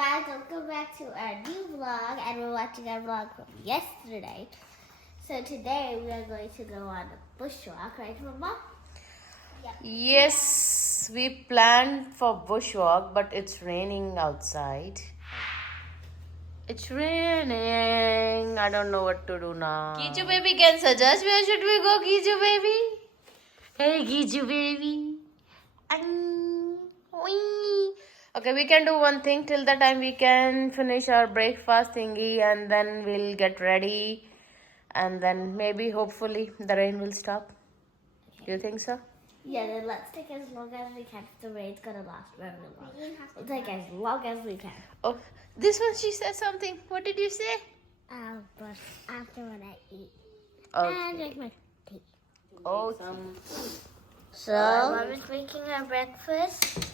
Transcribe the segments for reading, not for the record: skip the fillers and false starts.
guys, welcome back to our new vlog, and we're watching our vlog from yesterday. So today we are going to go on a bushwalk, right, Mama? Yep. Yes, we planned for bushwalk, but it's raining outside. It's raining. I don't know what to do now. Kiju baby can suggest where should we go, Kiju baby? Hey, Kiju baby. Okay, we can do one thing till the time we can finish our breakfast thingy, and then we'll get ready, and then maybe hopefully the rain will stop. Okay. Do you think so? Yeah, then let's take as long as we can. The rain's gonna last very long. We'll take as long as we can. Oh, this one she said something. What did you say? But after when I eat. Okay. And drink my tea. Oh. So, Mom is making our breakfast.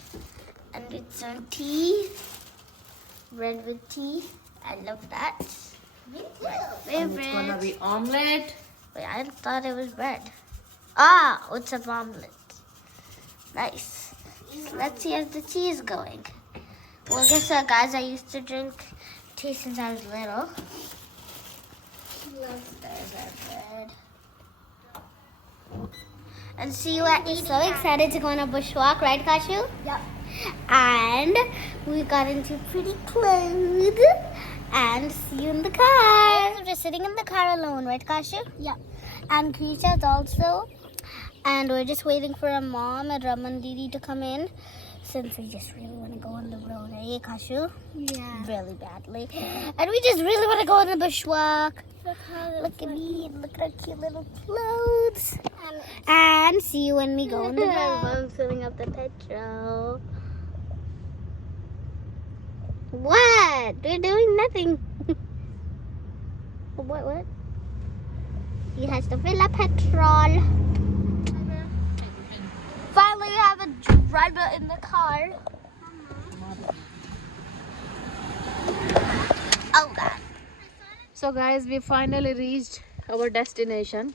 And it's some tea. Bread with tea. I love that. Me too. And it's gonna be omelette. Wait, I thought it was bread. Ah, it's an omelet. Nice. Let's see if the tea is going. Well, guess what, guys? I used to drink tea since I was little. There's our bread. And see you at eating. So excited to go on a bushwalk, right, Kashu? Yep. And we got into pretty clothes. And see you in the car. So we're just sitting in the car alone, right, Kashu? Yep. And Krisha's also. And we're just waiting for our mom and Raman Didi to come in, since we just really want to go on the road, eh, Kashu? Yeah. Really badly. And we just really want to go on the bushwalk. Look at me and look at our cute little clothes. And see you when we go on the road. I'm filling up the petrol. What? We're doing nothing. What? He has to fill up petrol. Finally, we have a driver in the car. Oh, God. So guys, we finally reached our destination,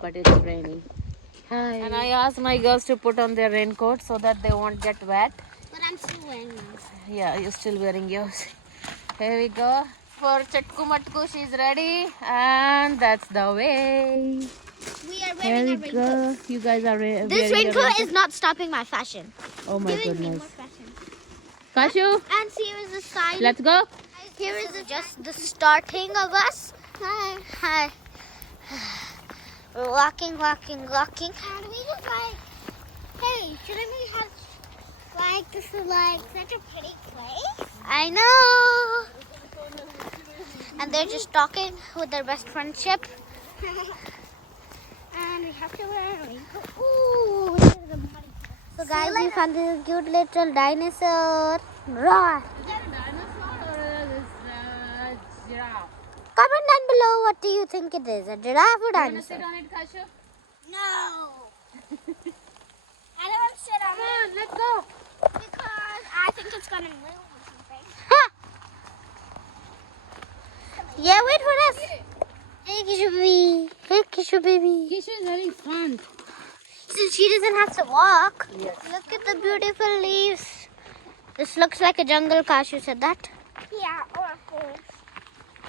but it's raining. Hi. And I asked my girls to put on their raincoat so that they won't get wet. But I'm still wearing yours. Yeah, you're still wearing yours. Here we go. For Chatku Matku, she's ready, and that's the way. We are wearing a raincoat. You guys are wearing This raincoat is not stopping my fashion. Oh my Giving me goodness. more fashion. Kashu, And here is the sign. let's go. Here is just the starting of us. Hi. We're walking. And we just hey, shouldn't we have this is such a pretty place? I know. And they're just talking with their best friendship. And we have to wear a raincoat. Ooh, so guys, we found this cute little dinosaur. Roar. Comment down below, what do you think it is? A giraffe or dinosaur? You want to sit on it, Kashu? No. I don't want to sit on it. Let's go. Because I think it's going to move or something. Yeah, wait for us. Hey, Kishu baby. Kishu is having fun. So she doesn't have to walk. Yes. Look at the beautiful leaves. This looks like a jungle. Kashu said that. Yeah, or a forest.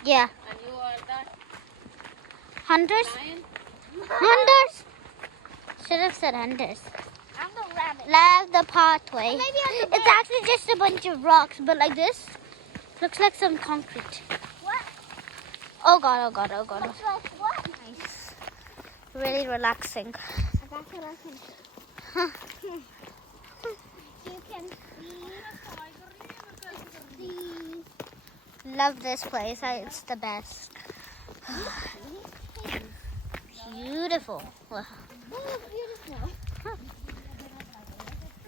Yeah. And you are the Hunters? lion? Hunters? Should have said hunters. I'm the rabbit. Love the pathway. It's actually just a bunch of rocks, but like this. Looks like some concrete. What? Oh God. Looks like what? Nice. Really relaxing. That's relaxing. Huh. You can see. Love this place. It's the best. Beautiful. Wow. Beautiful. Huh.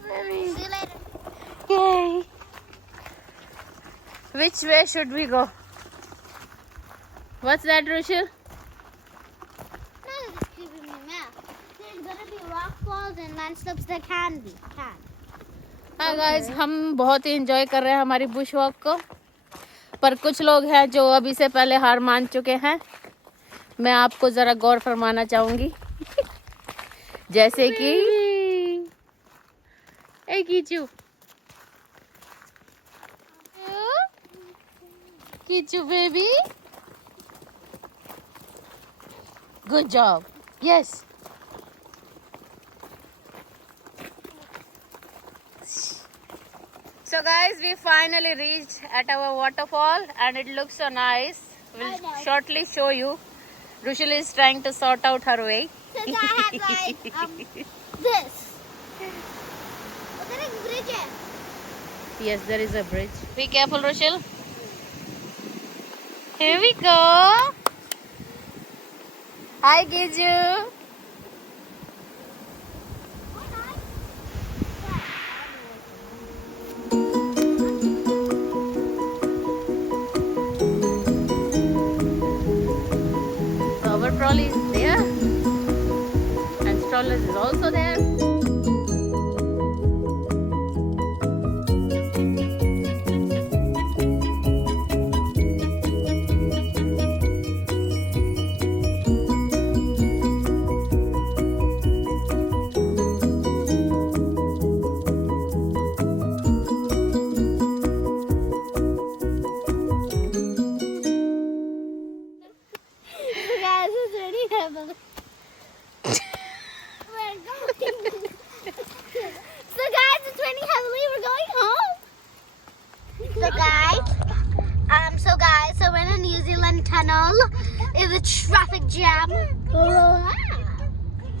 See you later. Yay. Which way should we go? What's that, Rushil? None of this creeping me out. There's gonna be rock falls and landslips. There can be. हाँ guys, हम बहुत ही enjoy कर रहे हैं हमारी Bush walk को, पर कुछ लोग हैं जो अभी से पहले हार मान चुके हैं। मैं आपको जरा गौर फरमाना चाहूंगी। जैसे कि ए Kichu, Kichu baby. Good job. Yes. So guys, we finally reached at our waterfall and it looks so nice. We'll shortly show you. Rushil is trying to sort out her way. Since I have like this. Look at this bridge. Yes, there is a bridge. Be careful, Rushil. Here we go. Hi, Giju. The our trolley is there. And strollers is also there. Guys, it's really heavily. So guys, it's raining heavily. We're going home. So we're in a New Zealand tunnel in the traffic jam.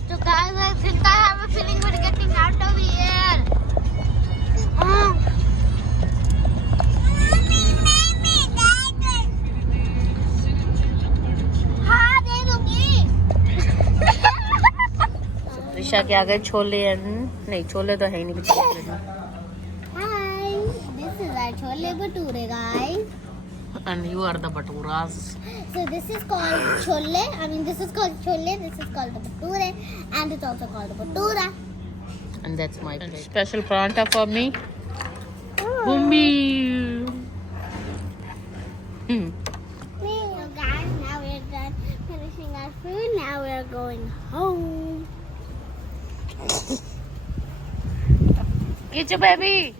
So guys, I think I have a feeling we're getting out of here. हाँ दे दूंगी. Risha के आगे छोले नहीं छोले तो है ही नहीं. Hi, this is our chole bhature, guys. And you are the baturas. So this is called chole. This is called chole. This is called the bhature, and it's also called the bhatura. And that's my plate. Special paranta for me. Bumbi. So guys, now we're done finishing our food. Now we're going home. Get your baby.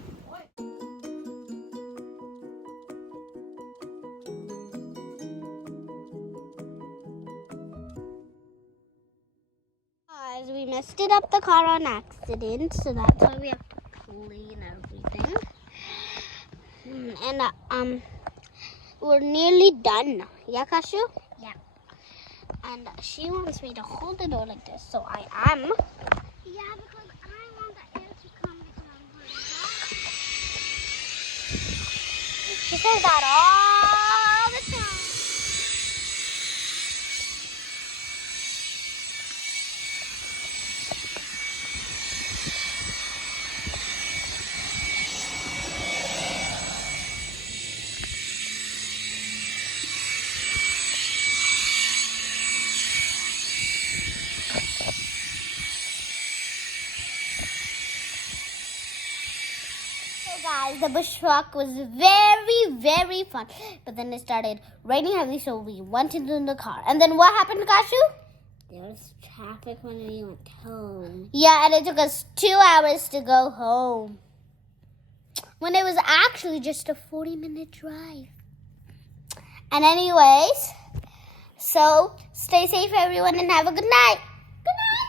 Guys, we messed it up the car on accident, so that's why we have to clean everything. And we're nearly done. Yeah, Kashu? Yeah. And she wants me to hold the door like this, so I am. Yeah, because I want the air to come because she says that all the time. Guys, the bushwalk was very, very fun. But then it started raining heavily, so we went into the car. And then what happened, Kashu? There was traffic when we went home. Yeah, and it took us 2 hours to go home. When it was actually just a 40-minute drive. And anyways, so stay safe, everyone, and have a good night. Good night.